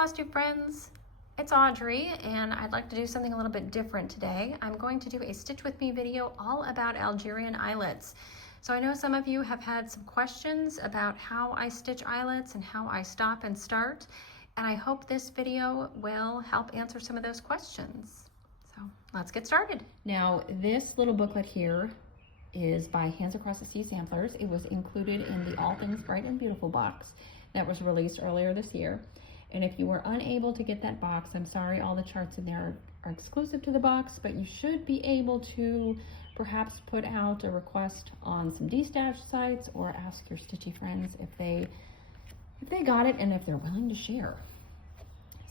Flosstube friends, it's Audrey and I'd like to do something a little bit different today. I'm going to do a Stitch With Me video all about Algerian eyelets. So I know some of you have had some questions about how I stitch eyelets and how I stop and start, and I hope this video will help answer some of those questions. So let's get started. Now this little booklet here is by Hands Across the Sea Samplers. It was included in the All Things Bright and Beautiful box that was released earlier this year. And if you were unable to get that box, I'm sorry, all the charts in there are exclusive to the box, but you should be able to perhaps put out a request on some D-stash sites or ask your stitchy friends if they got it and if they're willing to share.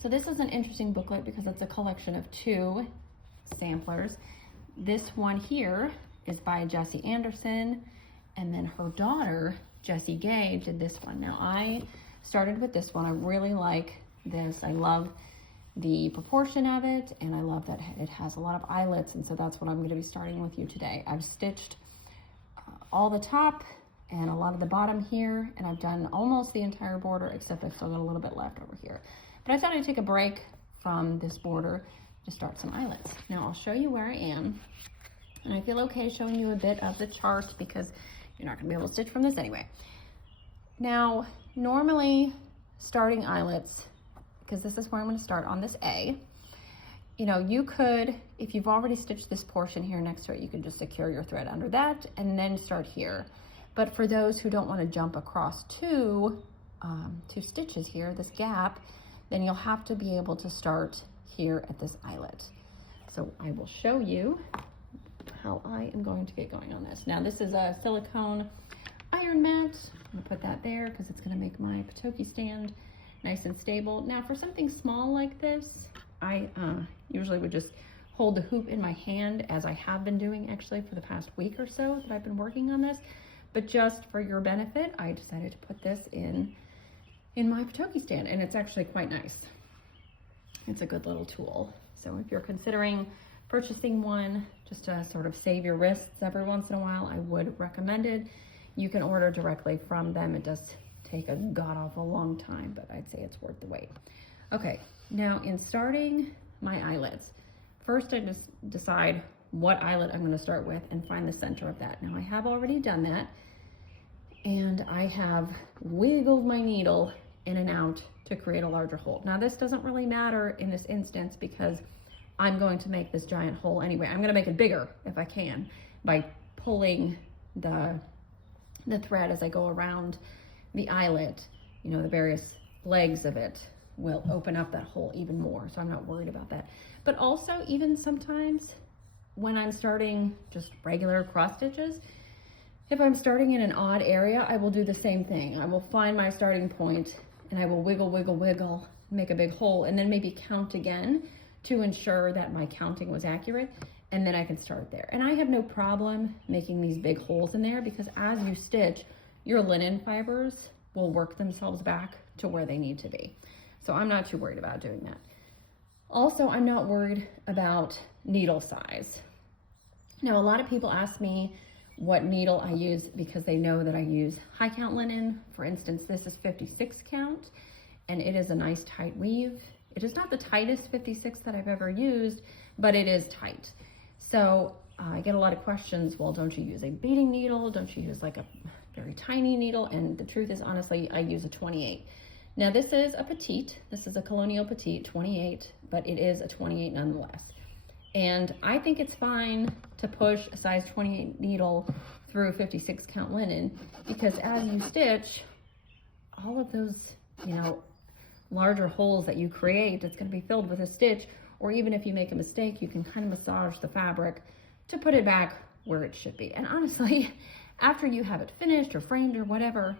So this is an interesting booklet because it's a collection of two samplers. This one here is by Jessie Anderson, and then her daughter, Jessie Gay, did this one. Now I started with this one. I really like this. I love the proportion of it, and I love that it has a lot of eyelets, and so that's what I'm going to be starting with you today. I've stitched all the top and a lot of the bottom here, and I've done almost the entire border, except I've still got a little bit left over here. But I thought I'd take a break from this border to start some eyelets. Now I'll show you where I am, and I feel okay showing you a bit of the chart because you're not going to be able to stitch from this anyway. Now, normally starting eyelets, because this is where I'm going to start on this A, you know, you could, if you've already stitched this portion here next to it, you could just secure your thread under that and then start here. But for those who don't want to jump across two stitches here, this gap, then you'll have to be able to start here at this eyelet. So I will show you how I am going to get going on this. Now this is a silicone iron mat. I'm gonna put that there because it's gonna make my Potoky stand nice and stable. Now for something small like this, I usually would just hold the hoop in my hand, as I have been doing actually for the past week or so that I've been working on this. But just for your benefit, I decided to put this in my Potoky stand, and it's actually quite nice. It's a good little tool. So if you're considering purchasing one just to sort of save your wrists every once in a while, I would recommend it. You can order directly from them. It does take a god-awful long time, but I'd say it's worth the wait. Okay, now in starting my eyelets, first I just decide what eyelet I'm going to start with and find the center of that. Now I have already done that, and I have wiggled my needle in and out to create a larger hole. Now this doesn't really matter in this instance because I'm going to make this giant hole anyway. I'm going to make it bigger if I can by pulling the thread as I go around the eyelet. You know, the various legs of it will open up that hole even more, so I'm not worried about that. But also, even sometimes when I'm starting just regular cross stitches, if I'm starting in an odd area, I will do the same thing. I will find my starting point and I will wiggle, wiggle, wiggle, make a big hole, and then maybe count again to ensure that my counting was accurate, and then I can start there. And I have no problem making these big holes in there because as you stitch, your linen fibers will work themselves back to where they need to be. So I'm not too worried about doing that. Also, I'm not worried about needle size. Now, a lot of people ask me what needle I use because they know that I use high count linen. For instance, this is 56 count, and it is a nice tight weave. It is not the tightest 56 that I've ever used, but it is tight. So I get a lot of questions, well, don't you use a beading needle? Don't you use like a very tiny needle? And the truth is, honestly, I use a 28. Now this is a petite, this is a Colonial Petite 28, but it is a 28 nonetheless. And I think it's fine to push a size 28 needle through 56 count linen because as you stitch, all of those, you know, larger holes that you create, it's going to be filled with a stitch, or even if you make a mistake, you can kind of massage the fabric to put it back where it should be. And honestly, after you have it finished or framed or whatever,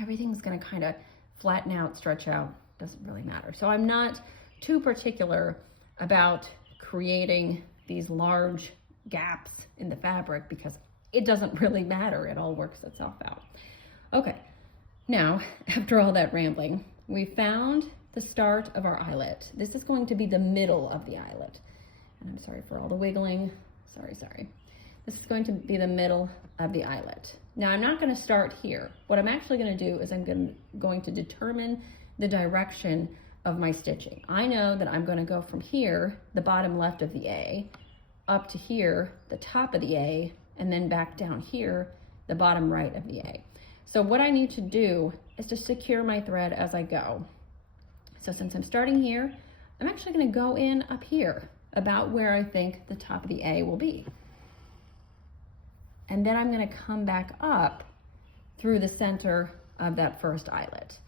everything's going to kind of flatten out, stretch out, doesn't really matter. So I'm not too particular about creating these large gaps in the fabric because it doesn't really matter. It all works itself out. Okay, now after all that rambling, we found the start of our eyelet. This is going to be the middle of the eyelet. And I'm sorry for all the wiggling. Sorry. This is going to be the middle of the eyelet. Now I'm not going to start here. What I'm actually going to do is I'm going to determine the direction of my stitching. I know that I'm going to go from here, the bottom left of the A, up to here, the top of the A, and then back down here, the bottom right of the A. So what I need to do is to secure my thread as I go. So since I'm starting here, I'm actually going to go in up here, about where I think the top of the A will be. And then I'm going to come back up through the center of that first eyelet.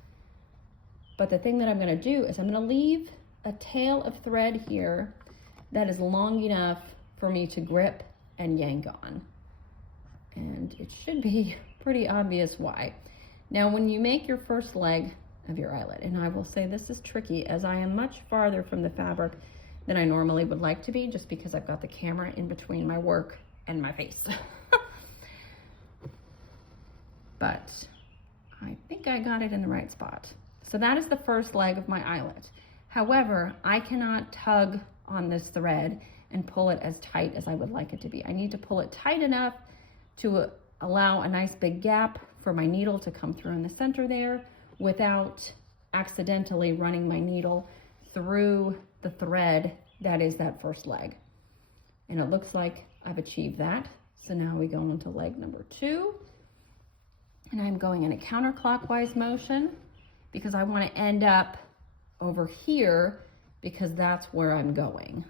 But the thing that I'm going to do is I'm going to leave a tail of thread here that is long enough for me to grip and yank on. And it should be pretty obvious why. Now, when you make your first leg of your eyelet, and I will say this is tricky as I am much farther from the fabric than I normally would like to be, just because I've got the camera in between my work and my face. But I think I got it in the right spot. So that is the first leg of my eyelet. However, I cannot tug on this thread and pull it as tight as I would like it to be. I need to pull it tight enough to allow a nice big gap for my needle to come through in the center there without accidentally running my needle through the thread that is that first leg. And it looks like I've achieved that. So now we go into leg number 2. And I'm going in a counterclockwise motion because I want to end up over here because that's where I'm going.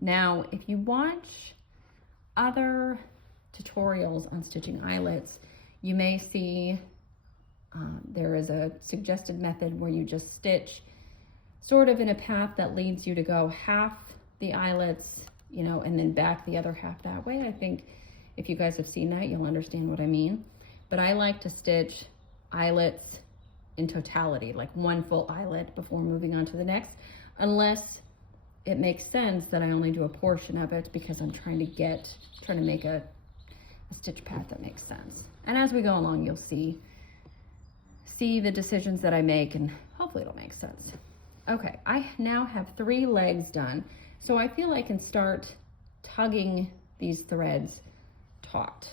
Now, if you watch other tutorials on stitching eyelets, you may see there is a suggested method where you just stitch sort of in a path that leads you to go half the eyelets, you know, and then back the other half that way. I think if you guys have seen that, you'll understand what I mean. But I like to stitch eyelets in totality, like one full eyelet before moving on to the next, unless it makes sense that I only do a portion of it because I'm trying to make a stitch path that makes sense. And as we go along, you'll see the decisions that I make, and hopefully it'll make sense. Okay, I now have 3 legs done, so I feel I can start tugging these threads taut.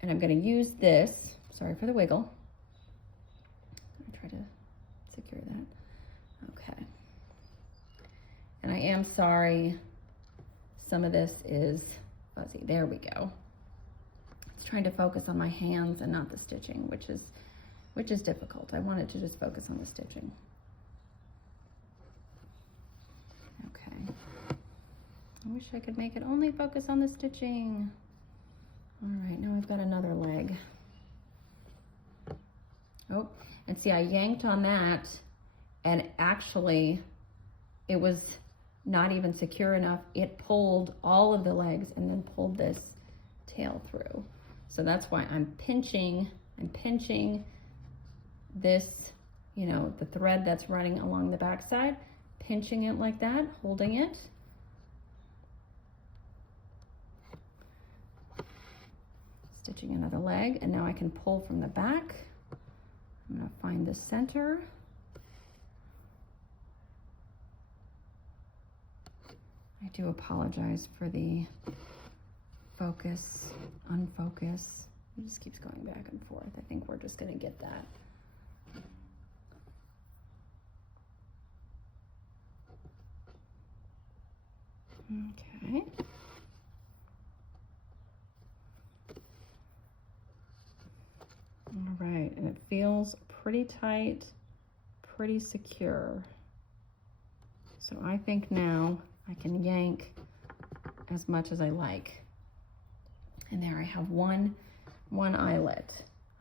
And I'm going to use this, sorry for the wiggle. I'll try to secure that. Okay. And I am sorry, some of this is fuzzy. There we go. It's trying to focus on my hands and not the stitching, which is difficult. I wanted to just focus on the stitching. Okay. I wish I could make it only focus on the stitching. All right, now I've got another leg. Oh, and see, I yanked on that, and actually it was not even secure enough. It pulled all of the legs and then pulled this tail through. So that's why I'm pinching this, you know, the thread that's running along the back side, pinching it like that, holding it. Stitching another leg, and now I can pull from the back. I'm going to find the center. I do apologize for the focus, unfocus. It just keeps going back and forth. I think we're just going to get that. Okay. All right, and it feels pretty tight, pretty secure. So I think now I can yank as much as I like. And there I have one eyelet.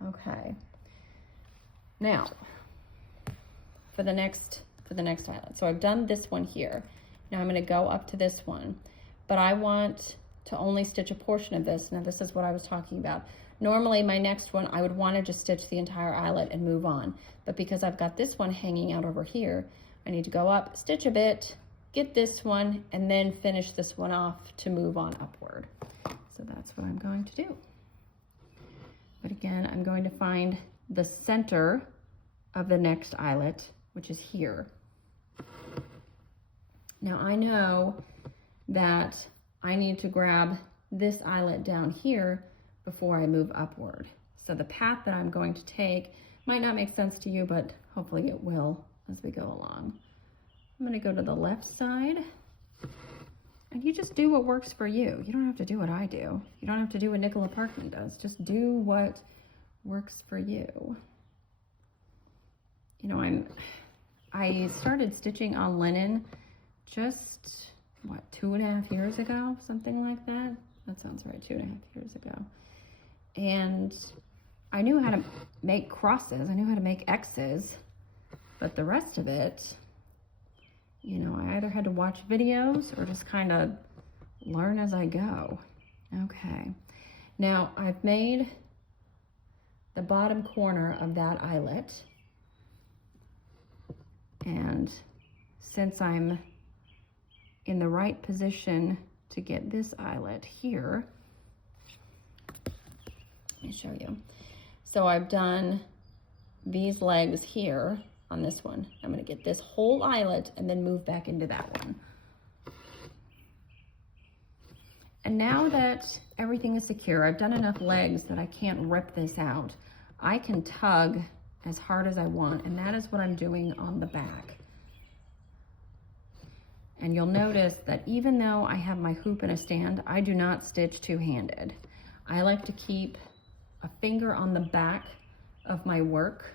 Okay. Now, for the next eyelet. So I've done this one here. Now I'm going to go up to this one, but I want to only stitch a portion of this. Now this is what I was talking about. Normally my next one, I would want to just stitch the entire eyelet and move on. But because I've got this one hanging out over here, I need to go up, stitch a bit, get this one, and then finish this one off to move on upward. So that's what I'm going to do. But again, I'm going to find the center of the next eyelet, which is here. Now I know that I need to grab this eyelet down here before I move upward. So the path that I'm going to take Might not make sense to you, but hopefully it will as we go along. I'm gonna go to the left side, and you just do what works for you. You don't have to do what I do. You don't have to do what Nicola Parkman does. Just do what works for you. You know, I started stitching on linen just, what, 2.5 years ago? Something like that. That sounds right, 2.5 years ago. And I knew how to make crosses. I knew how to make X's, but the rest of it, you know, I either had to watch videos or just kind of learn as I go. Okay. Now I've made the bottom corner of that eyelet. And since I'm in the right position to get this eyelet here, let me show you. So I've done these legs here on this one. I'm going to get this whole eyelet and then move back into that one. And now that everything is secure, I've done enough legs that I can't rip this out. I can tug as hard as I want, and that is what I'm doing on the back. And you'll notice that even though I have my hoop and a stand, I do not stitch two-handed. I like to keep a finger on the back of my work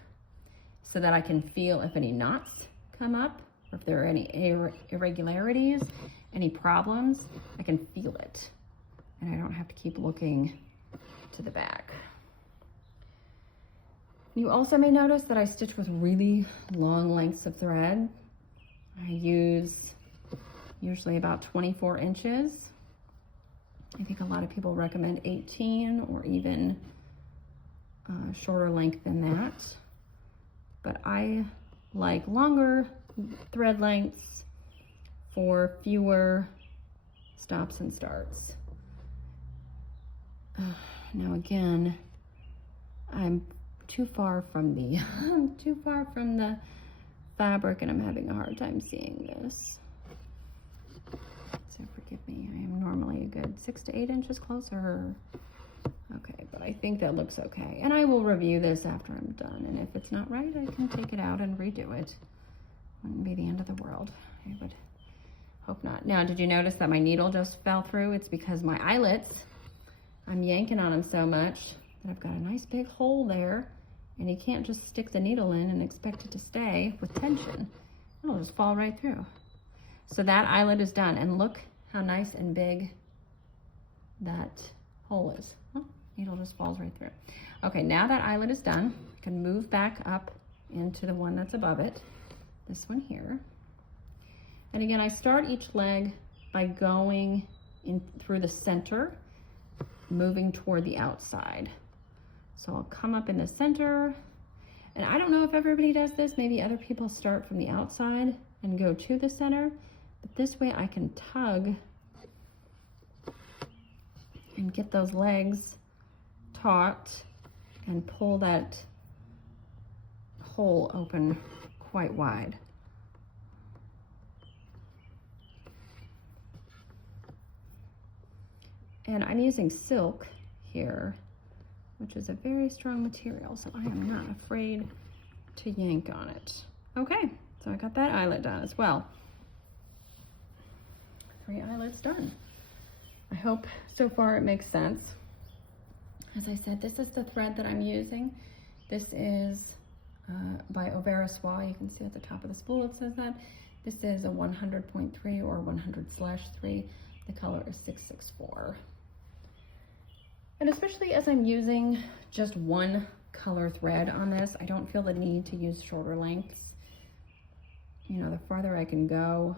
so that I can feel if any knots come up, or if there are any irregularities, any problems, I can feel it. And I don't have to keep looking to the back. You also may notice that I stitch with really long lengths of thread. I use usually about 24 inches. I think a lot of people recommend 18 or even shorter length than that. But I like longer thread lengths for fewer stops and starts. Now again, I'm too far from the fabric, and I'm having a hard time seeing this. So forgive me. I am normally a good 6 to 8 inches closer. Okay, but I think that looks okay. And I will review this after I'm done. And if it's not right, I can take it out and redo it. Wouldn't be the end of the world. I would hope not. Now, did you notice that my needle just fell through? It's because my eyelets, I'm yanking on them so much that I've got a nice big hole there, and you can't just stick the needle in and expect it to stay with tension. It'll just fall right through. So that eyelet is done, and look how nice and big that hole is. Oh, needle just falls right through. Okay, now that eyelet is done, I can move back up into the one that's above it, this one here. And again, I start each leg by going in through the center, moving toward the outside. So I'll come up in the center, and I don't know if everybody does this. Maybe other people start from the outside and go to the center, but this way I can tug and get those legs taut and pull that hole open quite wide. And I'm using silk here, which is a very strong material, so I am not afraid to yank on it. Okay, so I got that eyelet done as well. 3 eyelets done. I hope so far it makes sense. As I said, this is the thread that I'm using. This is by Overa Soie. You can see at the top of the spool it says that. This is a 100.3 or 100/3. The color is 664. And especially as I'm using just one color thread on this, I don't feel the need to use shorter lengths. You know, the farther I can go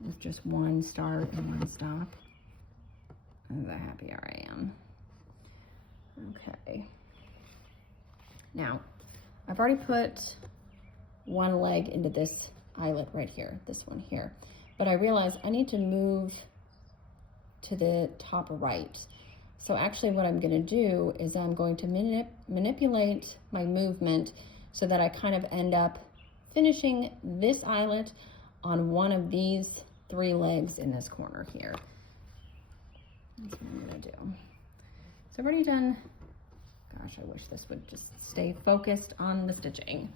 with just one start and one stop, the happier I am. Okay. Now, I've already put one leg into this eyelet right here, this one here. But I realized I need to move to the top right. So actually what I'm going to do is I'm going to manipulate my movement so that I kind of end up finishing this eyelet on one of these 3 legs in this corner here. That's what I'm going to do. So I've already got gosh, I wish this would just stay focused on the stitching.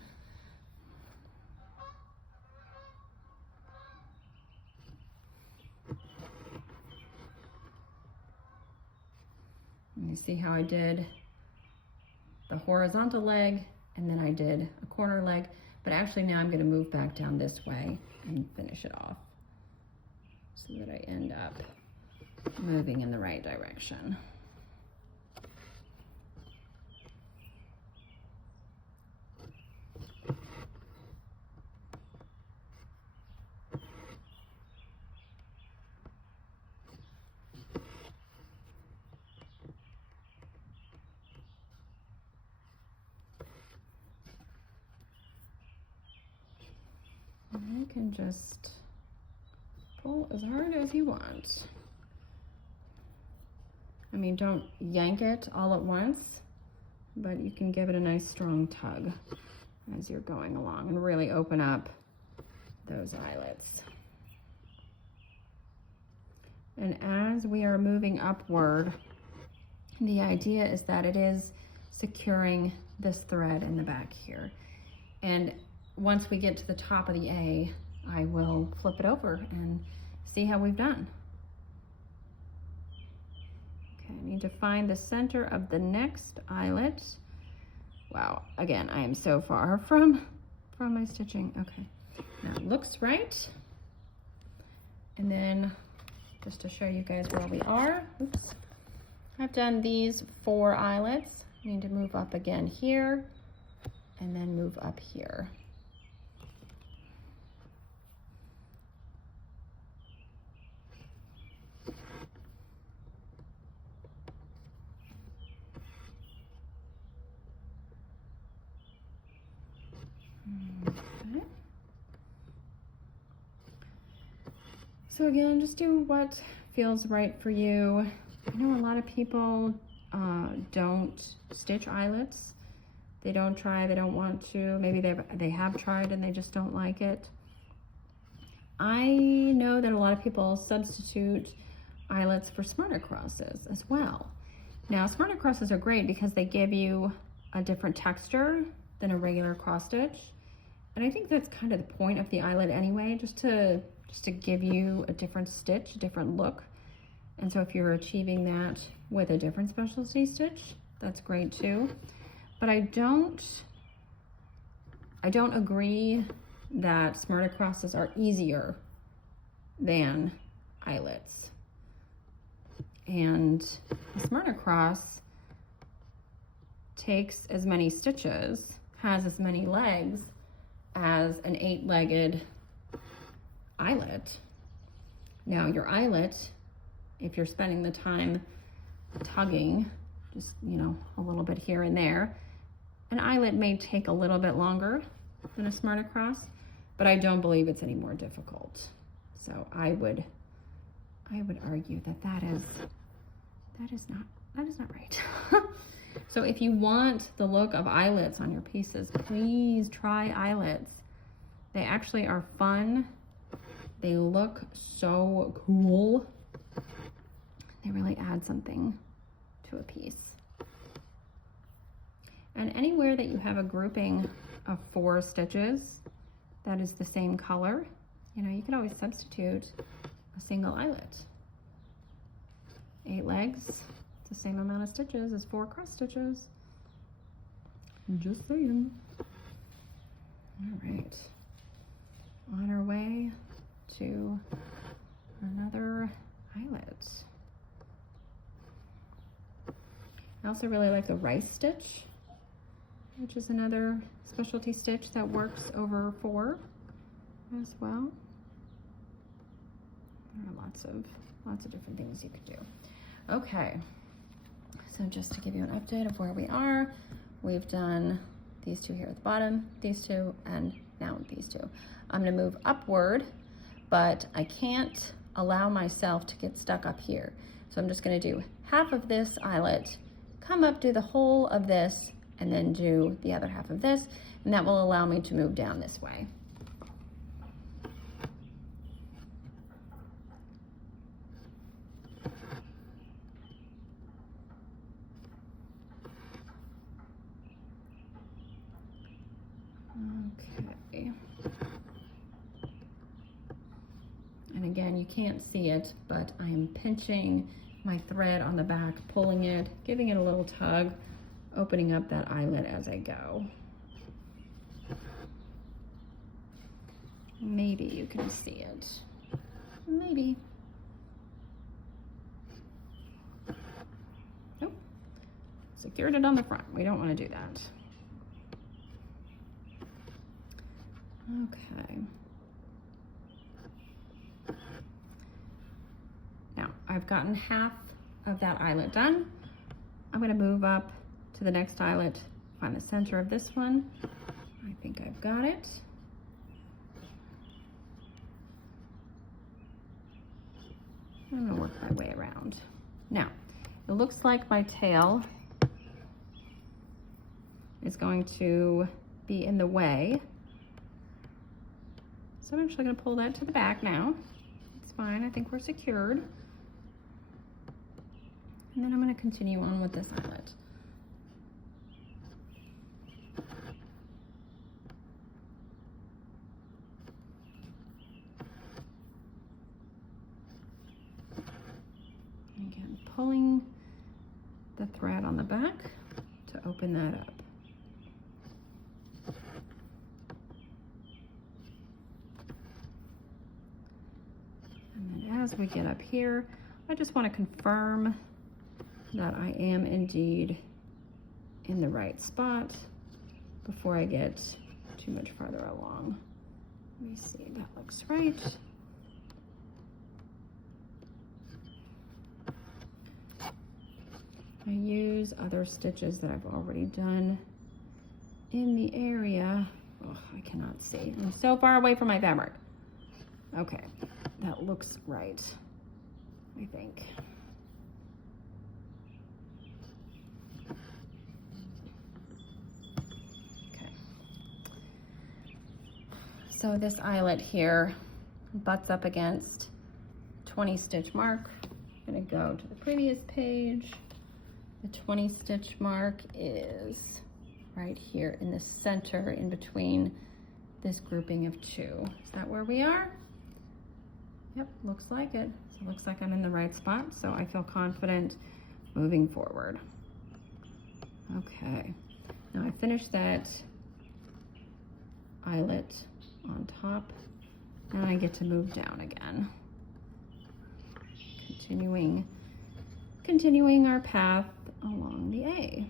You see how I did the horizontal leg and then I did a corner leg, but actually now I'm going to move back down this way and finish it off so that I end up moving in the right direction. You can just pull as hard as you want. I mean, don't yank it all at once, but you can give it a nice strong tug as you're going along and really open up those eyelets. And as we are moving upward, the idea is that it is securing this thread in the back here. And once we get to the top of the A, I will flip it over and see how we've done. Okay, I need to find the center of the next eyelet. Wow, again, I am so far from my stitching. Okay, now it looks right. And then just to show you guys where we are, oops, I've done these 4 eyelets. I need to move up again here and then move up here. So again, just do what feels right for you. I know a lot of people don't stitch eyelets. They don't try, they don't want to. Maybe they have tried and they just don't like it. I know that a lot of people substitute eyelets for smarter crosses as well. Now, smarter crosses are great because they give you a different texture than a regular cross stitch. And I think that's kind of the point of the eyelet anyway, just to give you a different stitch, a different look. And so if you're achieving that with a different specialty stitch, that's great too. But I don't agree that smarter crosses are easier than eyelets. And a smarter cross takes as many stitches, has as many legs as an 8-legged eyelet. Now your eyelet, if you're spending the time tugging, just, you know, a little bit here and there, an eyelet may take a little bit longer than a smarter cross, but I don't believe it's any more difficult. So I would argue that is not right. So if you want the look of eyelets on your pieces, please try eyelets. They actually are fun. They look so cool. They really add something to a piece. And anywhere that you have a grouping of 4 stitches that is the same color, you know, you can always substitute a single eyelet. 8 legs, it's the same amount of stitches as 4 cross stitches. Just saying. All right, on our way to another eyelet. I also really like the rice stitch, which is another specialty stitch that works over 4 as well. There are lots of different things you could do. Okay, so just to give you an update of where we are, we've done these 2 here at the bottom, these 2, and now these 2. I'm going to move upward, but I can't allow myself to get stuck up here. So I'm just going to do half of this eyelet, come up, do the whole of this, and then do the other half of this, and that will allow me to move down this way. And again, you can't see it, but I am pinching my thread on the back, pulling it, giving it a little tug, opening up that eyelet as I go. Maybe you can see it. Maybe. Nope. Secured it on the front. We don't want to do that. Okay. Now, I've gotten half of that eyelet done. I'm going to move up to the next eyelet, find the center of this one. I think I've got it. I'm going to work my way around. Now, it looks like my tail is going to be in the way. So I'm actually going to pull that to the back now. It's fine. I think we're secured. And then I'm going to continue on with this eyelet. Again, pulling the thread on the back to open that up. And then as we get up here, I just want to confirm that I am indeed in the right spot before I get too much farther along. Let me see, that looks right. I use other stitches that I've already done in the area. Oh, I cannot see. I'm so far away from my fabric. Okay, that looks right, I think. Okay. So this eyelet here butts up against 20 stitch mark. I'm gonna go to the previous page. The 20 stitch mark is right here in the center in between this grouping of two. Is that where we are? Yep, looks like it. So it looks like I'm in the right spot, so I feel confident moving forward. Okay, now I finished that eyelet on top, and I get to move down again. Continuing our path along the A.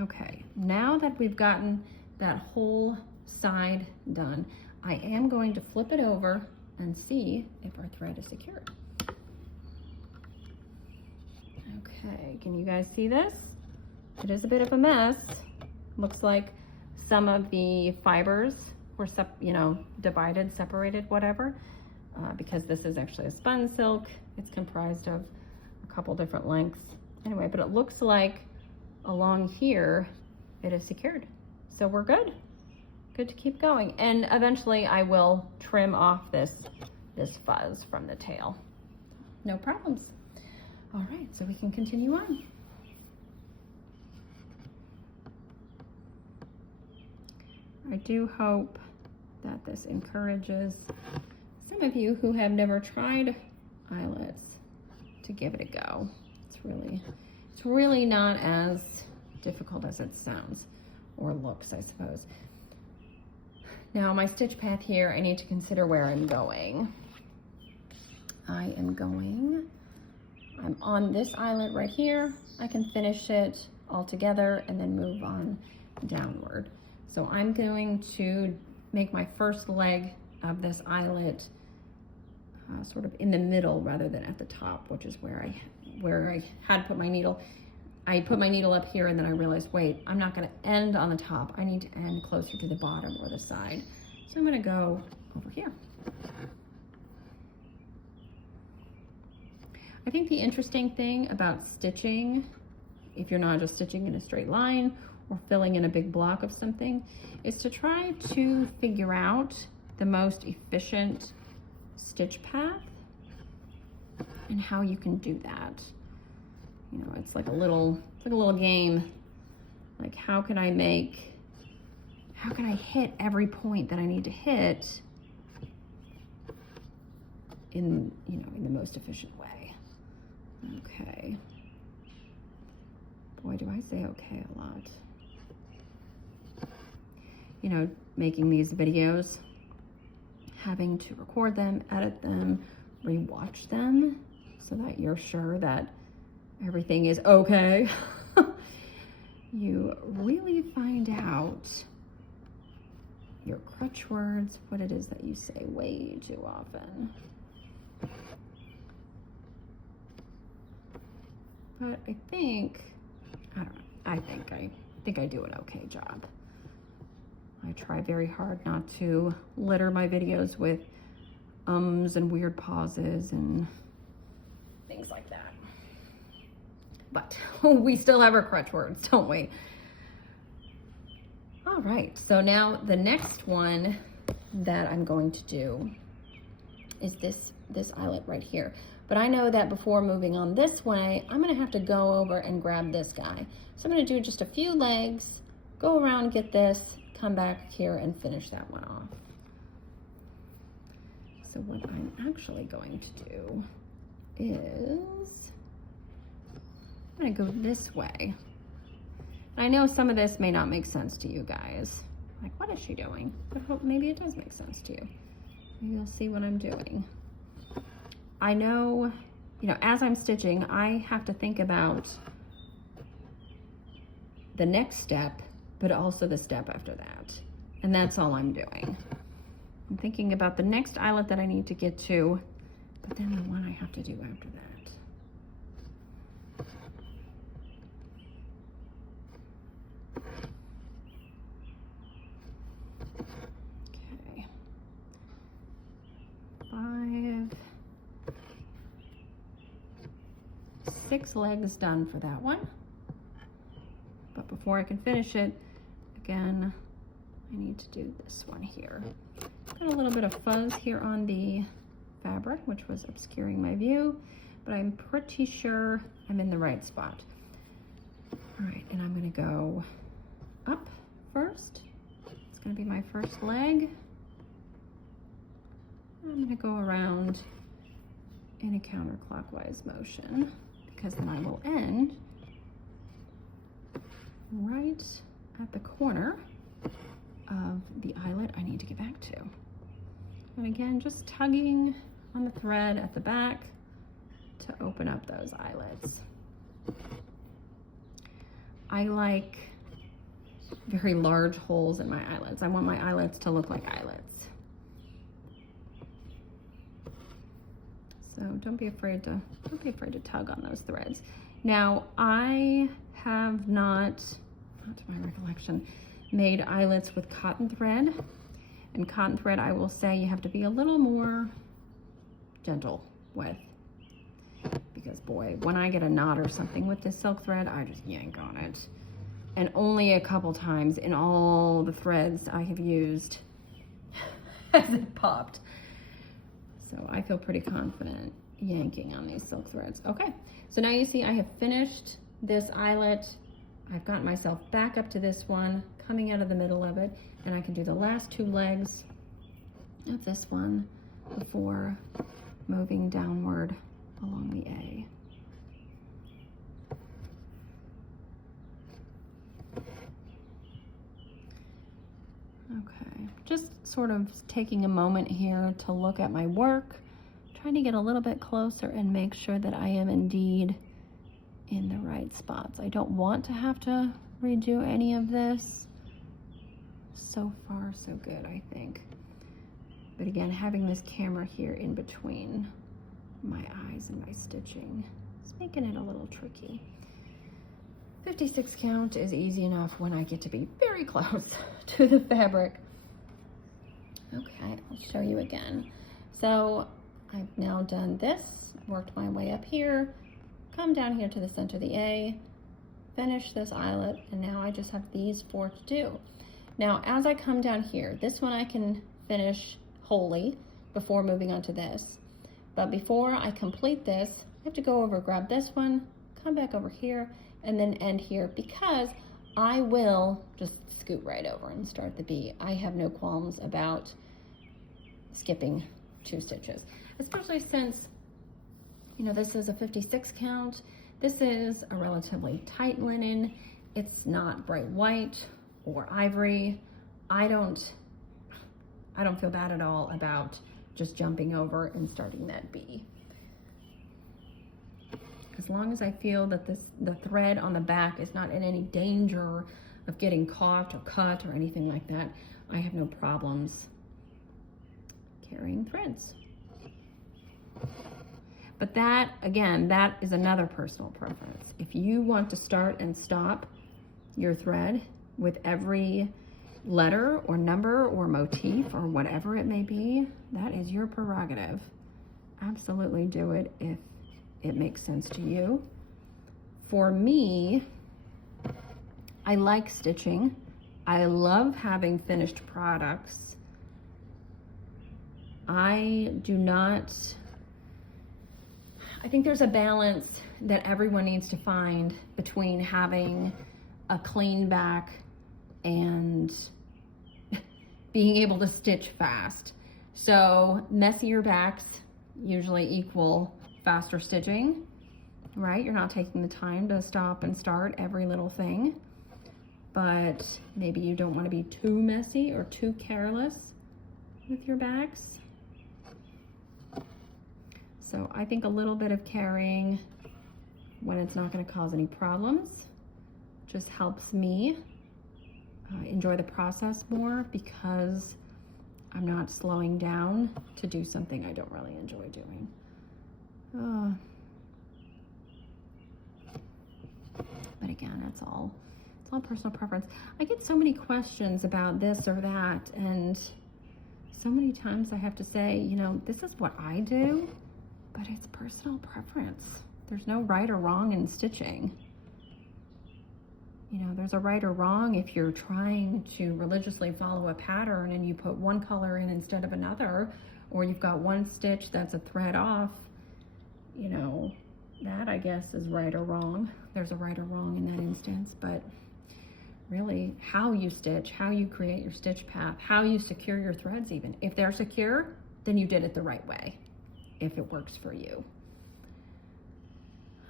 Okay, now that we've gotten that whole side done, I am going to flip it over and see if our thread is secured. Okay, can you guys see this? It is a bit of a mess. Looks like some of the fibers were divided, separated, whatever, because this is actually a spun silk. It's comprised of a couple different lengths. Anyway, but it looks like along here it is secured. So we're good. Good to keep going. And eventually I will trim off this fuzz from the tail. No problems. All right, so we can continue on. I do hope that this encourages some of you who have never tried eyelets to give it a go. It's really not as difficult as it sounds or looks, I suppose. Now my stitch path here, I need to consider where I'm going. I'm on this eyelet right here. I can finish it all together and then move on downward. So I'm going to make my first leg of this eyelet sort of in the middle rather than at the top, which is where I had put my needle. I put my needle up here and then I realized, wait, I'm not gonna end on the top. I need to end closer to the bottom or the side. So I'm gonna go over here. I think the interesting thing about stitching, if you're not just stitching in a straight line or filling in a big block of something, is to try to figure out the most efficient stitch path and how you can do that. You know, it's like a little game Like, how can I hit every point that I need to hit in, you know, in the most efficient way? Okay. Boy, do I say okay a lot. You know, making these videos, having to record them, edit them, rewatch them so that you're sure that everything is okay. You really find out your crutch words, what it is that you say way too often. But I think, I don't know, I think I do an okay job. I try very hard not to litter my videos with ums and weird pauses and things like that. But we still have our crutch words, don't we? All right, so now the next one that I'm going to do is this eyelet right here. But I know that before moving on this way, I'm gonna have to go over and grab this guy. So I'm gonna do just a few legs, go around, get this, come back here and finish that one off. So what I'm actually going to do is, I'm gonna go this way. I know some of this may not make sense to you guys. Like, what is she doing? But hope maybe it does make sense to you. Maybe you'll see what I'm doing. I know, you know, as I'm stitching, I have to think about the next step, but also the step after that. And that's all I'm doing. I'm thinking about the next eyelet that I need to get to, but then the one I have to do after that. Okay. 6 legs done for that one. But before I can finish it, again, I need to do this one here. Got a little bit of fuzz here on the fabric, which was obscuring my view, but I'm pretty sure I'm in the right spot. All right, and I'm gonna go up first. It's gonna be my first leg. I'm gonna go around in a counterclockwise motion, because then I will end right at the corner of the eyelet I need to get back to. And again, just tugging on the thread at the back to open up those eyelets. I like very large holes in my eyelets. I want my eyelets to look like eyelets. So don't be afraid to tug on those threads. Now, I have not to my recollection, made eyelets with cotton thread. And cotton thread, I will say, you have to be a little more gentle with. Because boy, when I get a knot or something with this silk thread, I just yank on it. And only a couple times in all the threads I have used has it popped. So I feel pretty confident yanking on these silk threads. Okay, so now you see I have finished this eyelet. I've gotten myself back up to this one, coming out of the middle of it, and I can do the last 2 legs of this one before moving downward along the A. Okay, just sort of taking a moment here to look at my work, trying to get a little bit closer and make sure that I am indeed in the right spots. I don't want to have to redo any of this. So far, so good, I think. But again, having this camera here in between my eyes and my stitching is making it a little tricky. 56 count is easy enough when I get to be very close to the fabric. Okay, I'll show you again. So I've now done this, worked my way up here, come down here to the center of the A, finish this eyelet, and now I just have these 4 to do. Now, as I come down here, this one I can finish wholly before moving on to this. But before I complete this, I have to go over, grab this one, come back over here, and then end here, because I will just scoot right over and start the bee. I have no qualms about skipping 2 stitches, especially since, you know, this is a 56 count. This is a relatively tight linen. It's not bright white or ivory. I don't feel bad at all about just jumping over and starting that bee. As long as I feel that the thread on the back is not in any danger of getting caught or cut or anything like that, I have no problems carrying threads. But that, again, that is another personal preference. If you want to start and stop your thread with every letter or number or motif or whatever it may be, that is your prerogative. Absolutely do it if it makes sense to you. For me, I like stitching. I love having finished products. I think there's a balance that everyone needs to find between having a clean back and being able to stitch fast. So messier backs usually equal faster stitching, right? You're not taking the time to stop and start every little thing, but maybe you don't want to be too messy or too careless with your backs. So I think a little bit of carrying when it's not going to cause any problems just helps me enjoy the process more, because I'm not slowing down to do something I don't really enjoy doing. But again, it's all personal preference. I get so many questions about this or that, and so many times I have to say, you know, this is what I do, but it's personal preference. There's no right or wrong in stitching. You know, there's a right or wrong if you're trying to religiously follow a pattern and you put one color in instead of another, or you've got one stitch that's a thread off. You know, that I guess is right or wrong. There's a right or wrong in that instance, but really how you stitch, how you create your stitch path, how you secure your threads even. If they're secure, then you did it the right way, if it works for you.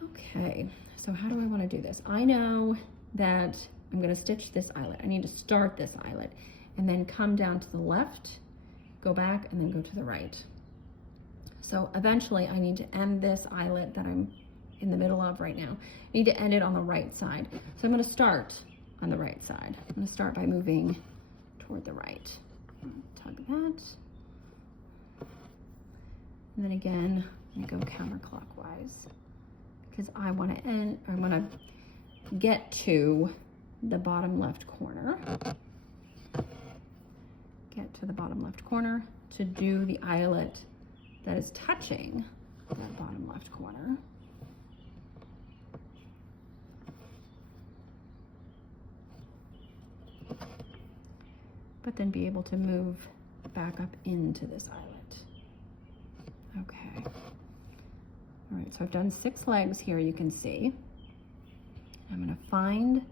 Okay, so how do I want to do this? I know that I'm going to stitch this eyelet. I need to start this eyelet and then come down to the left, go back, and then go to the right. So eventually I need to end this eyelet that I'm in the middle of right now. I need to end it on the right side. So I'm going to start on the right side. I'm going to start by moving toward the right. Tug that. And then again, I'm going to go counterclockwise because I want to get to the bottom left corner. Get to the bottom left corner to do the eyelet that is touching that bottom left corner. But then be able to move back up into this eyelet. Okay. All right, so I've done 6 legs here, you can see. I'm going to find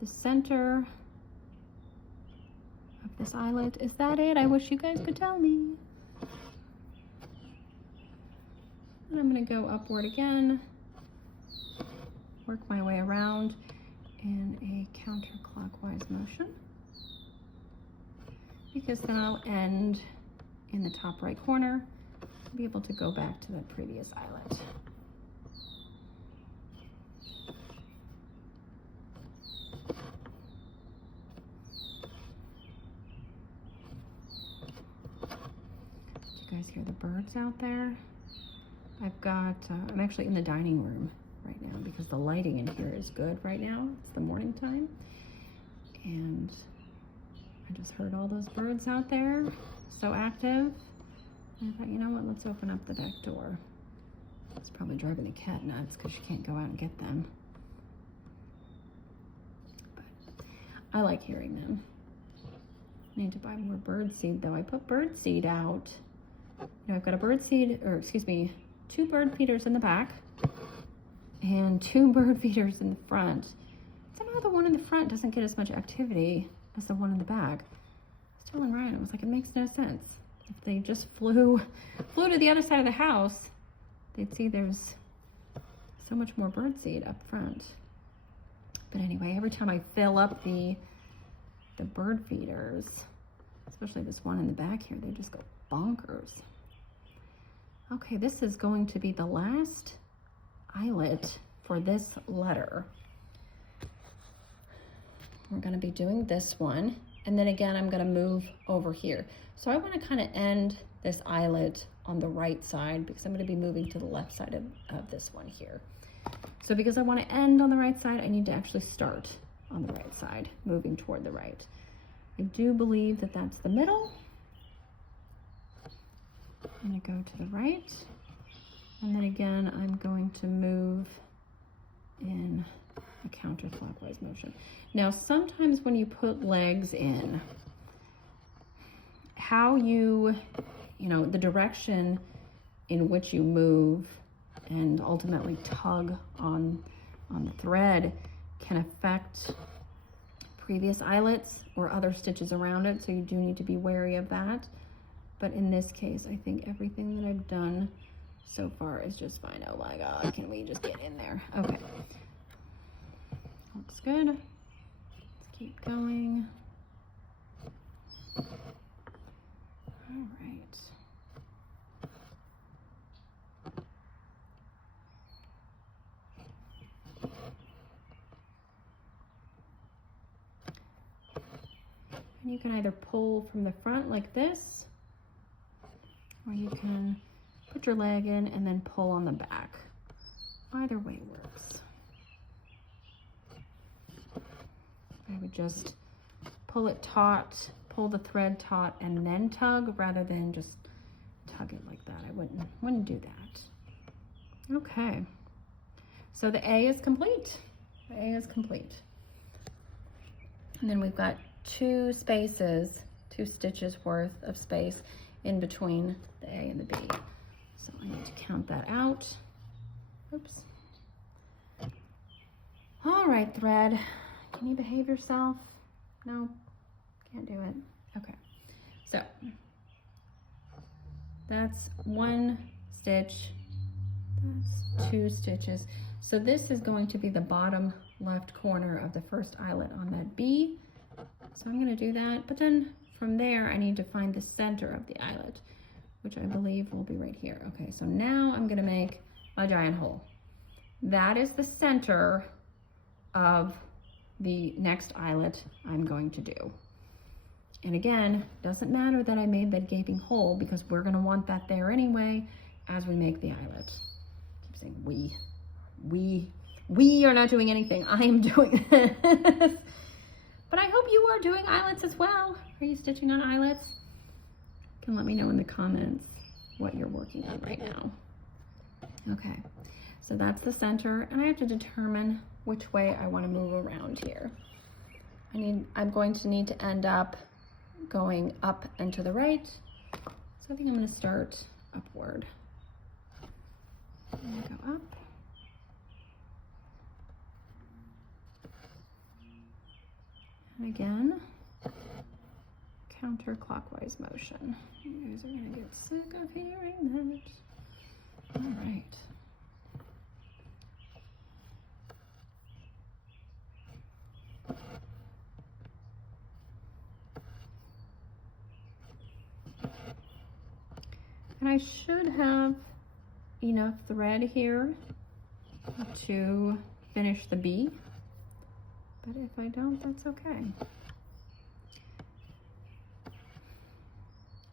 the center of this eyelet. Is that it? I wish you guys could tell me. And I'm going to go upward again, work my way around in a counterclockwise motion, because then I'll end in the top right corner and be able to go back to the previous eyelet. You guys hear the birds out there? I've got, I'm actually in the dining room right now because the lighting in here is good right now. It's the morning time. And I just heard all those birds out there, so active. And I thought, you know what, let's open up the back door. It's probably driving the cat nuts because she can't go out and get them. But I like hearing them. I need to buy more bird seed though. I put bird seed out. You know, I've got a bird seed, or excuse me, 2 bird feeders in the back and 2 bird feeders in the front. Somehow the one in the front doesn't get as much activity as the one in the back. Still and Ryan, it was like, it makes no sense. If they just flew to the other side of the house, they'd see there's so much more birdseed up front. But anyway, every time I fill up the bird feeders, especially this one in the back here, they just go bonkers. Okay, this is going to be the last eyelet for this letter. We're going to be doing this one, and then again I'm going to move over here. So I want to kind of end this eyelet on the right side because I'm going to be moving to the left side of this one here. So because I want to end on the right side, I need to actually start on the right side, moving toward the right. I do believe that that's the middle. I'm going to go to the right, and then again I'm going to move in a counterclockwise motion. Now sometimes when you put legs in, how you know, the direction in which you move and ultimately tug on the thread can affect previous eyelets or other stitches around it, so you do need to be wary of that. But in this case, I think everything that I've done so far is just fine. Oh my God, can we just get in there? Okay. Looks good. Let's keep going. All right. And you can either pull from the front like this, or you can put your leg in and then pull on the back. Either way works. I would just pull it taut, pull the thread taut, and then tug rather than just tug it like that. I wouldn't do that. Okay, so the A is complete. The A is complete. And then we've got two stitches worth of space in between the A and the B. So I need to count that out. Oops. All right, thread. Can you behave yourself? No, can't do it. Okay, so that's one stitch, that's two stitches. So this is going to be the bottom left corner of the first eyelet on that B. So I'm gonna do that, but then from there I need to find the center of the eyelet, which I believe will be right here. Okay, so now I'm gonna make a giant hole. That is the center of the next eyelet I'm going to do. And again, doesn't matter that I made that gaping hole because we're gonna want that there anyway as we make the eyelet. I keep saying we are not doing anything. I am doing this. But I hope you are doing eyelets as well. Are you stitching on eyelets? You can let me know in the comments what you're working on right now. Okay, so that's the center, and I have to determine which way I want to move around here. I'm going to need to end up going up and to the right. So I think I'm going to start upward. I'm going to go up. And again, counterclockwise motion. You guys are going to get sick of hearing that. All right. And I should have enough thread here to finish the B, but if I don't, that's okay.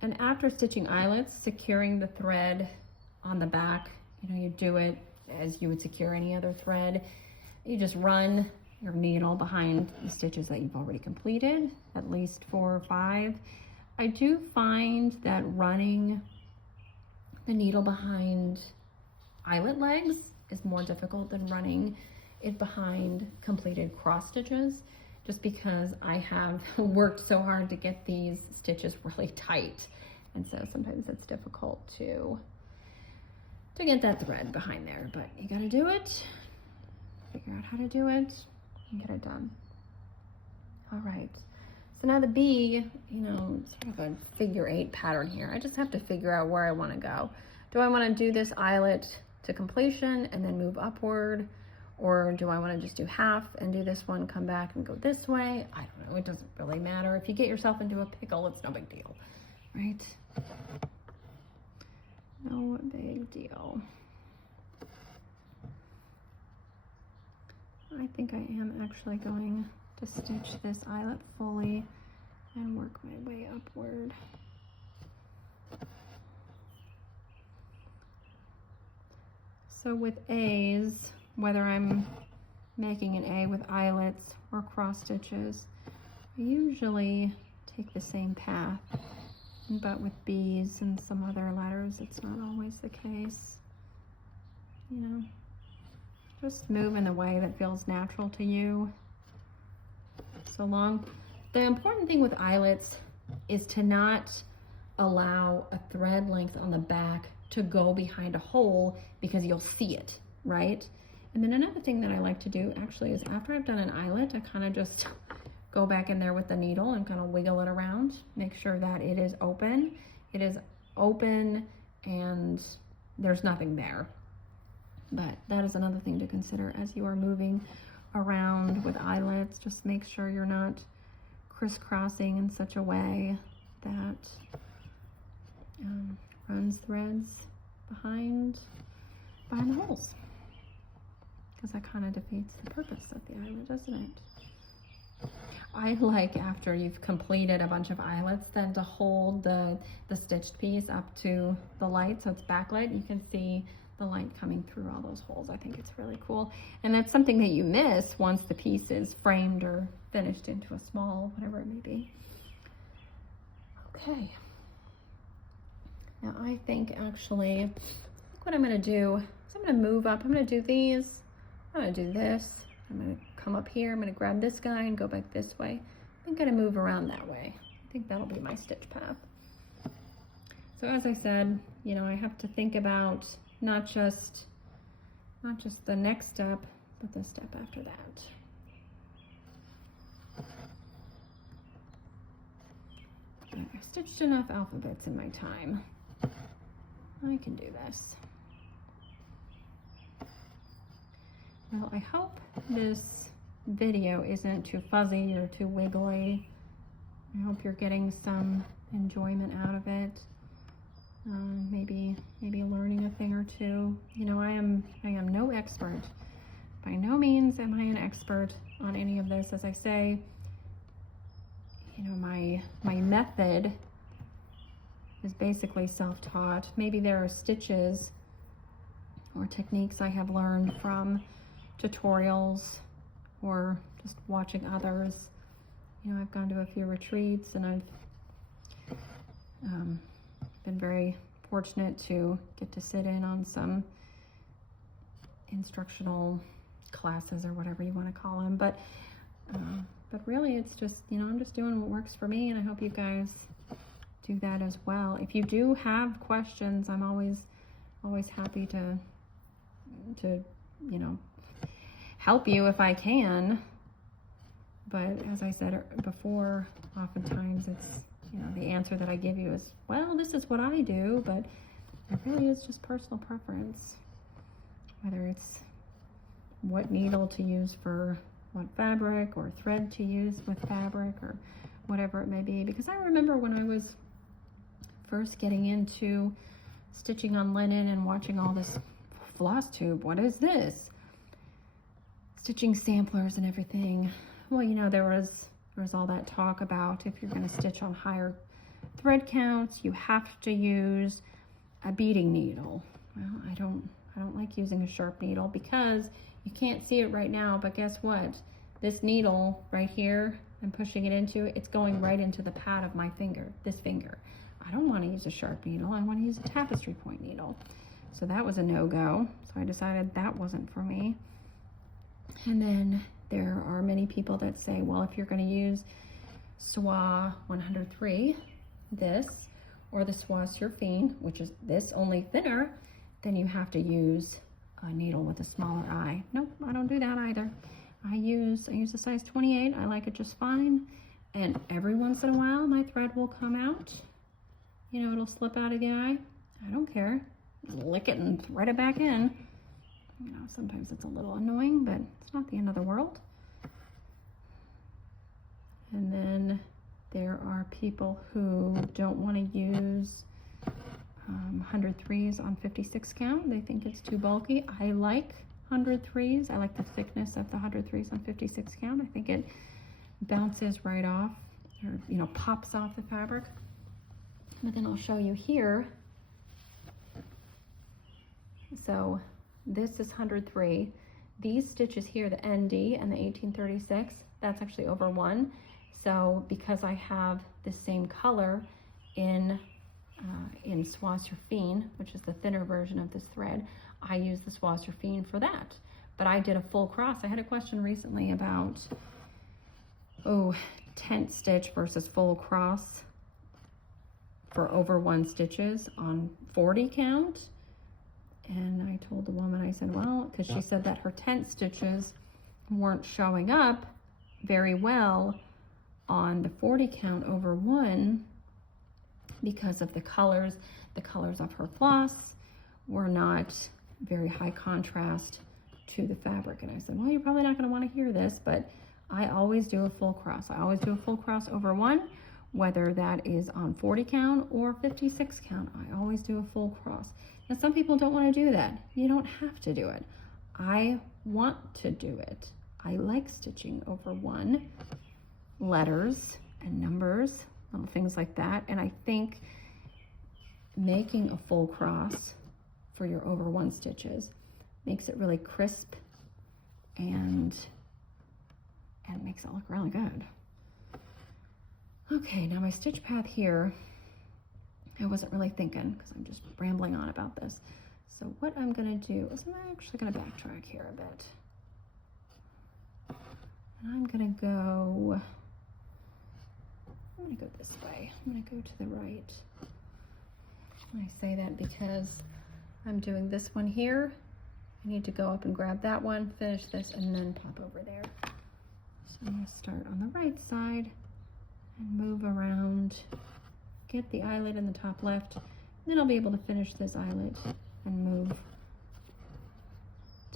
And after stitching eyelets, securing the thread on the back, you do it as you would secure any other thread. You just run your needle behind the stitches that you've already completed, at least 4 or 5. I do find that running the needle behind eyelet legs is more difficult than running it behind completed cross stitches, just because I have worked so hard to get these stitches really tight. And so sometimes it's difficult to get that thread behind there, but you gotta do it, figure out how to do it, and get it done. All right. So now the bee, you know, sort of a figure 8 pattern here. I just have to figure out where I want to go. Do I want to do this eyelet to completion and then move upward? Or do I want to just do half and do this one, come back and go this way? I don't know. It doesn't really matter. If you get yourself into a pickle, it's no big deal, right? No big deal. I think I am actually going to stitch this eyelet fully and work my way upward. So with A's, whether I'm making an A with eyelets or cross stitches, I usually take the same path. But with B's and some other letters, it's not always the case. You know, just move in the way that feels natural to you. So long. The important thing with eyelets is to not allow a thread length on the back to go behind a hole because you'll see it, right? And then another thing that I like to do actually is after I've done an eyelet, I kind of just go back in there with the needle and kind of wiggle it around, make sure that it is open. It is open and there's nothing there. But that is another thing to consider as you are moving around with eyelets. Just make sure you're not crisscrossing in such a way that runs threads behind the holes, because that kind of defeats the purpose of the eyelet, doesn't it? I like, after you've completed a bunch of eyelets, then to hold the stitched piece up to the light so it's backlit. You can see the light coming through all those holes. I think it's really cool. And that's something that you miss once the piece is framed or finished into a small, whatever it may be. Okay. Now I think actually, what I'm gonna do is I'm gonna move up. I'm gonna do these. I'm gonna do this. I'm gonna come up here. I'm gonna grab this guy and go back this way. I'm gonna move around that way. I think that'll be my stitch path. So as I said, you know, I have to think about not just the next step, but the step after that. I've stitched enough alphabets in my time. I can do this. Well, I hope this video isn't too fuzzy or too wiggly. I hope you're getting some enjoyment out of it. Maybe learning a thing or two. You know, I am no expert. By no means am I an expert on any of this. As I say, you know, my method is basically self-taught. Maybe there are stitches or techniques I have learned from tutorials or just watching others. You know, I've gone to a few retreats and I've been very fortunate to get to sit in on some instructional classes or whatever you want to call them. But really it's just, you know, I'm just doing what works for me, and I hope you guys do that as well. If you do have questions, I'm always happy to you know, help you if I can. But as I said before, oftentimes it's, you know, the answer that I give you is, well, this is what I do, but it really is just personal preference. Whether it's what needle to use for what fabric, or thread to use with fabric, or whatever it may be. Because I remember when I was first getting into stitching on linen and watching all this Flosstube, what is this? Stitching samplers and everything. Well, you know, there was all that talk about if you're going to stitch on higher thread counts, you have to use a beading needle. Well, I don't like using a sharp needle because you can't see it right now, but guess what? This needle right here, I'm pushing it into, it's going right into the pad of my finger, this finger. I don't want to use a sharp needle. I want to use a tapestry point needle. So that was a no-go. So I decided that wasn't for me. And then there are many people that say, well, if you're going to use Soie 103, this, or the Soie Surfine, which is this only thinner, then you have to use a needle with a smaller eye. Nope, I don't do that either. I use a size 28. I like it just fine. And every once in a while, my thread will come out. You know, it'll slip out of the eye. I don't care. Lick it and thread it back in. You know, sometimes it's a little annoying, but it's not the end of the world. And then there are people who don't want to use 103s on 56 count. They think it's too bulky. I like 103s. I like the thickness of the 103s on 56 count. I think it bounces right off, or, you know, pops off the fabric. But then I'll show you here. So this is 103. These stitches here, the ND and the 1836, that's actually over 1. So because I have the same color in Flosstube, which is the thinner version of this thread, I use the Flosstube for that. But I did a full cross. I had a question recently about, tent stitch versus full cross for over 1 stitches on 40 count. And I told the woman, I said, well, because she said that her tent stitches weren't showing up very well on the 40 count over 1 because of the colors. The colors of her floss were not very high contrast to the fabric. And I said, well, you're probably not going to want to hear this, but I always do a full cross. I always do a full cross over 1, whether that is on 40 count or 56 count. I always do a full cross. Now, some people don't want to do that. You don't have to do it. I want to do it. I like stitching over 1, letters and numbers, little things like that. And I think making a full cross for your over 1 stitches makes it really crisp and makes it look really good. Okay, now my stitch path here, I wasn't really thinking because I'm just rambling on about this. So what I'm going to do is I'm actually going to backtrack here a bit. And I'm going to go this way. I'm going to go to the right. And I say that because I'm doing this one here. I need to go up and grab that one, finish this, and then pop over there. So I'm going to start on the right side and move around, get the eyelet in the top left, and then I'll be able to finish this eyelet and move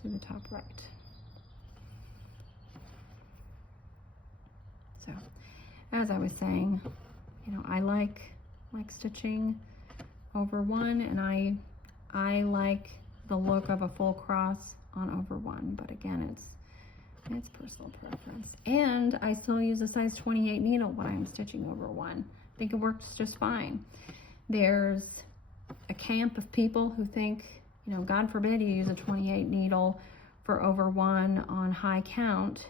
to the top right. So, as I was saying, you know, I like stitching over 1, and I like the look of a full cross on over 1, but again, it's personal preference. And I still use a size 28 needle when I'm stitching over 1. I think it works just fine. There's a camp of people who think, you know, God forbid you use a 28 needle for over 1 on high count,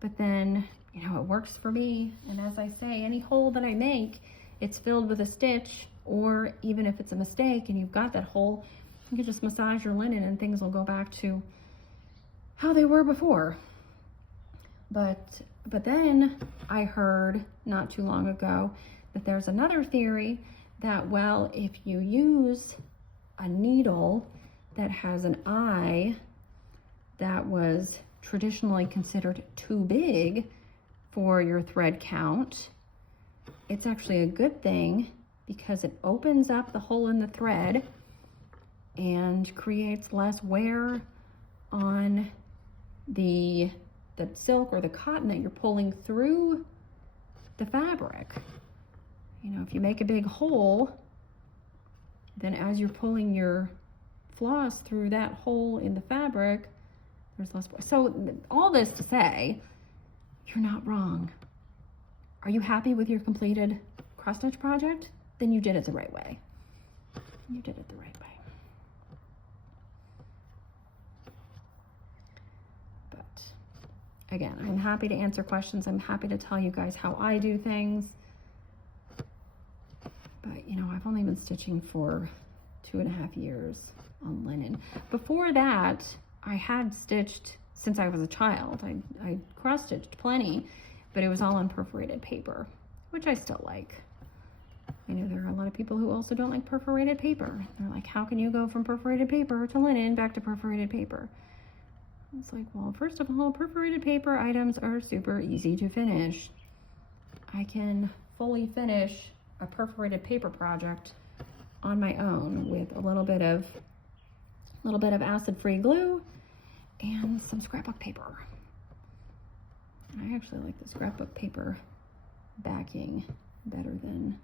but then, you know, it works for me. And as I say, any hole that I make, it's filled with a stitch, or even if it's a mistake and you've got that hole, you can just massage your linen and things will go back to how they were before. But then I heard not too long ago that there's another theory that, well, if you use a needle that has an eye that was traditionally considered too big for your thread count, it's actually a good thing because it opens up the hole in the thread and creates less wear on the silk or the cotton that you're pulling through the fabric. You know, if you make a big hole, then as you're pulling your floss through that hole in the fabric, there's less wear. So all this to say, you're not wrong. Are you happy with your completed cross stitch project? Then you did it the right way. You did it the right way. Again, I'm happy to answer questions. I'm happy to tell you guys how I do things. But, you know, I've only been stitching for 2.5 years on linen. Before that, I had stitched since I was a child. I cross-stitched plenty, but it was all on perforated paper, which I still like. I know there are a lot of people who also don't like perforated paper. They're like, how can you go from perforated paper to linen back to perforated paper? It's like, well, first of all, perforated paper items are super easy to finish. I can fully finish a perforated paper project on my own with a little bit of acid-free glue and some scrapbook paper. I actually like the scrapbook paper backing better than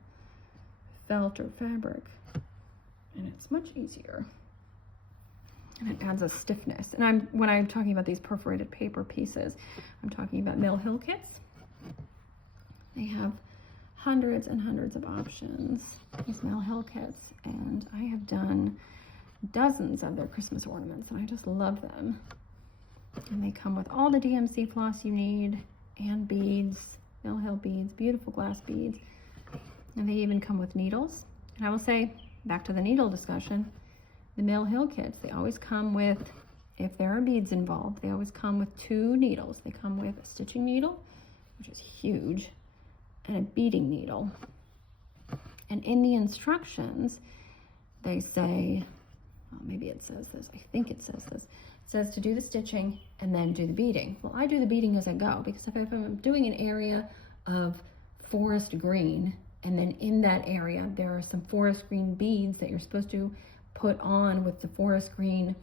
felt or fabric, and it's much easier. And it adds a stiffness. And when I'm talking about these perforated paper pieces, I'm talking about Mill Hill kits. They have hundreds and hundreds of options, these Mill Hill kits, and I have done dozens of their Christmas ornaments, and I just love them. And they come with all the DMC floss you need and beads, Mill Hill beads, beautiful glass beads, and they even come with needles. And I will say, back to the needle discussion, the Mill Hill kits, they always come with, if there are beads involved, they always come with 2 needles. They come with a stitching needle, which is huge, and a beading needle. And in the instructions, they say, well, maybe it says this, I think it says this, it says to do the stitching and then do the beading. Well, I do the beading as I go, because if I'm doing an area of forest green, and then in that area there are some forest green beads that you're supposed to put on with the forest green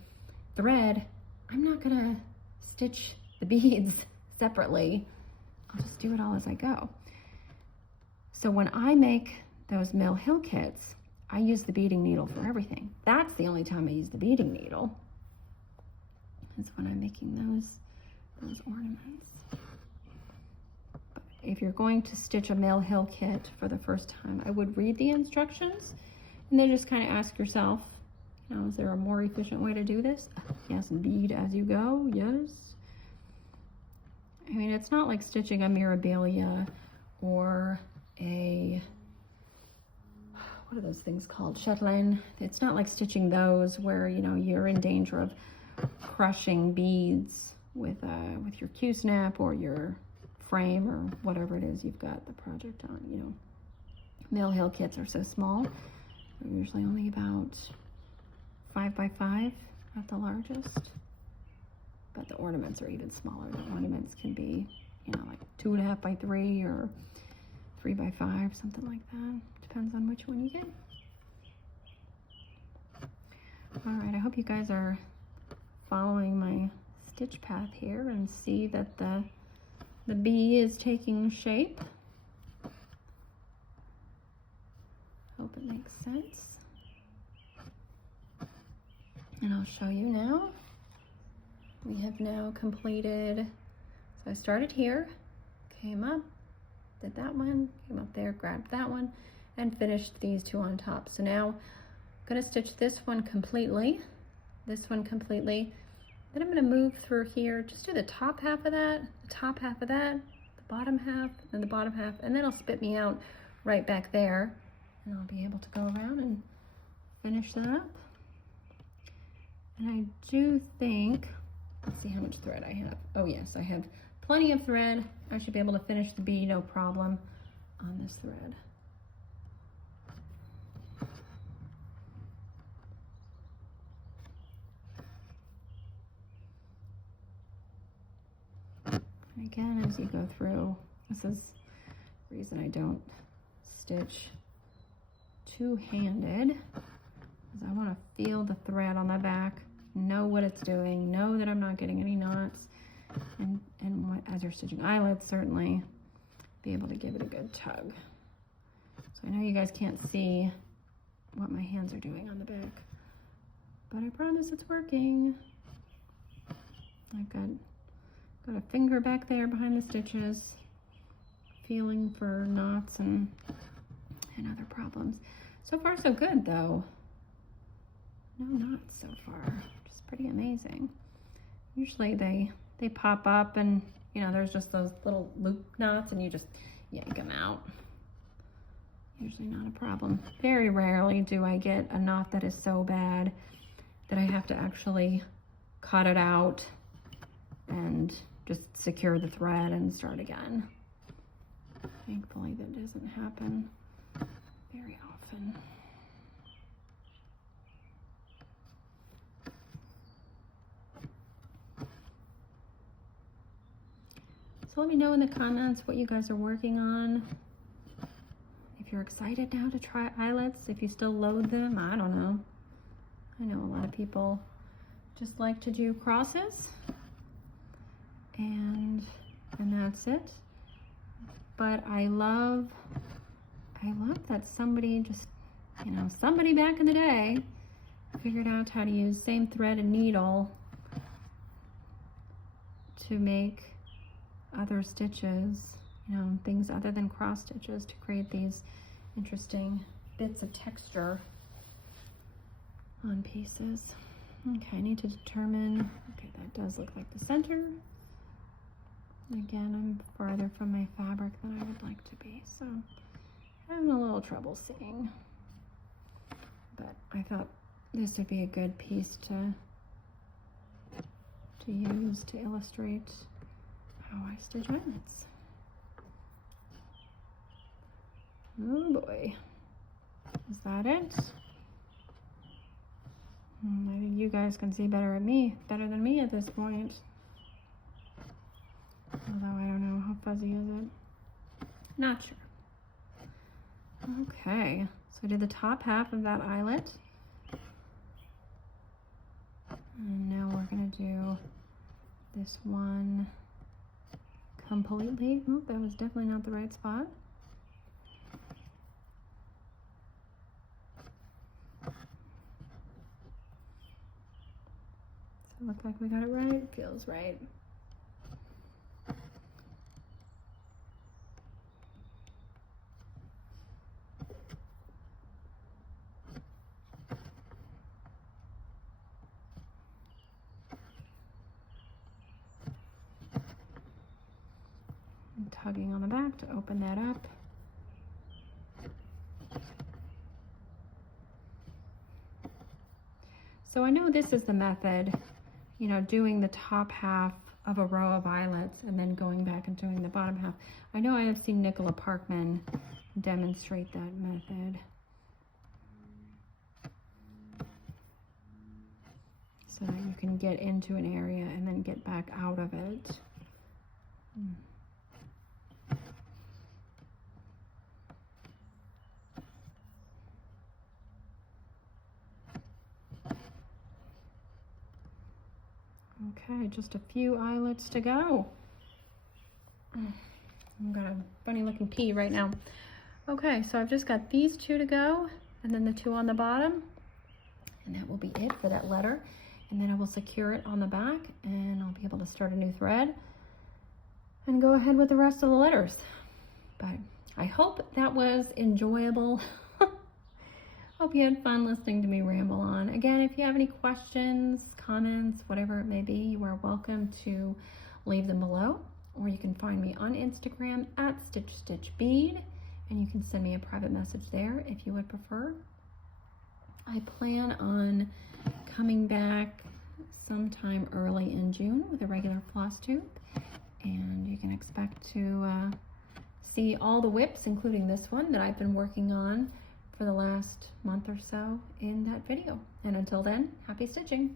thread, I'm not gonna stitch the beads separately. I'll just do it all as I go. So when I make those Mill Hill kits, I use the beading needle for everything. That's the only time I use the beading needle. Is when I'm making those ornaments. But if you're going to stitch a Mill Hill kit for the first time, I would read the instructions and then just kind of ask yourself, you know, is there a more efficient way to do this? Yes, bead as you go, yes. I mean, it's not like stitching a Mirabilia or a, what are those things called? Chatelaine. It's not like stitching those where, you know, you're in danger of crushing beads with your Q-snap or your frame or whatever it is you've got the project on. You know, Mill Hill kits are so small. They're usually only about 5 by 5 at the largest, but the ornaments are even smaller. The ornaments can be, you know, like 2.5 by 3 or 3 by 5, something like that. Depends on which one you get. All right, I hope you guys are following my stitch path here and see that the bee is taking shape. Hope it makes sense. And I'll show you now. We have now completed, so I started here, came up, did that one, came up there, grabbed that one, and finished these 2 on top. So now I'm gonna stitch this one completely, then I'm gonna move through here, just do the top half of that, the bottom half, and the bottom half, and then it'll spit me out right back there, and I'll be able to go around and finish that up. And I do think, let's see how much thread I have. Oh yes, I have plenty of thread. I should be able to finish the bee no problem on this thread. And again, as you go through, this is the reason I don't stitch two-handed, because I want to feel the thread on the back, know what it's doing, know that I'm not getting any knots, and as you're stitching eyelets, certainly be able to give it a good tug. So I know you guys can't see what my hands are doing on the back, but I promise it's working. I've got a finger back there behind the stitches, feeling for knots and other problems. So far so good though. No knots so far, which is pretty amazing. Usually they pop up and, you know, there's just those little loop knots and you just yank them out. Usually not a problem. Very rarely do I get a knot that is so bad that I have to actually cut it out and just secure the thread and start again. Thankfully that doesn't happen very often. So let me know in the comments what you guys are working on. If you're excited now to try eyelets, if you still load them, I don't know. I know a lot of people just like to do crosses, and that's it. But I love that somebody just, you know, somebody back in the day figured out how to use same thread and needle to make other stitches, you know, things other than cross stitches, to create these interesting bits of texture on pieces. Okay, I need to determine, okay, that does look like the center. Again, I'm farther from my fabric than I would like to be, so having a little trouble seeing. But I thought this would be a good piece to use to illustrate how I stitch eyelets. Oh boy, is that it? I think you guys can see better than me at this point. Although I don't know, how fuzzy is it? Not sure. Okay, so I did the top half of that eyelet. And now we're gonna do this one completely. Oh, that was definitely not the right spot. So it looks like we got it right. Feels right. And tugging on the back to open that up. So I know this is the method, you know, doing the top half of a row of eyelets and then going back and doing the bottom half. I know I have seen Nicola Parkman demonstrate that method. So that you can get into an area and then get back out of it. Okay, just a few eyelets to go. I've got a funny looking pea right now. Okay, so I've just got these two to go, and then the two on the bottom, and that will be it for that letter. And then I will secure it on the back, and I'll be able to start a new thread and go ahead with the rest of the letters. But I hope that was enjoyable. Hope you had fun listening to me ramble on. Again, if you have any questions, comments, whatever it may be, you are welcome to leave them below, or you can find me on Instagram at @StitchStitchBead, and you can send me a private message there if you would prefer. I plan on coming back sometime early in June with a regular Flosstube, and you can expect to see all the whips, including this one that I've been working on for the last month or so, in that video. And until then, happy stitching!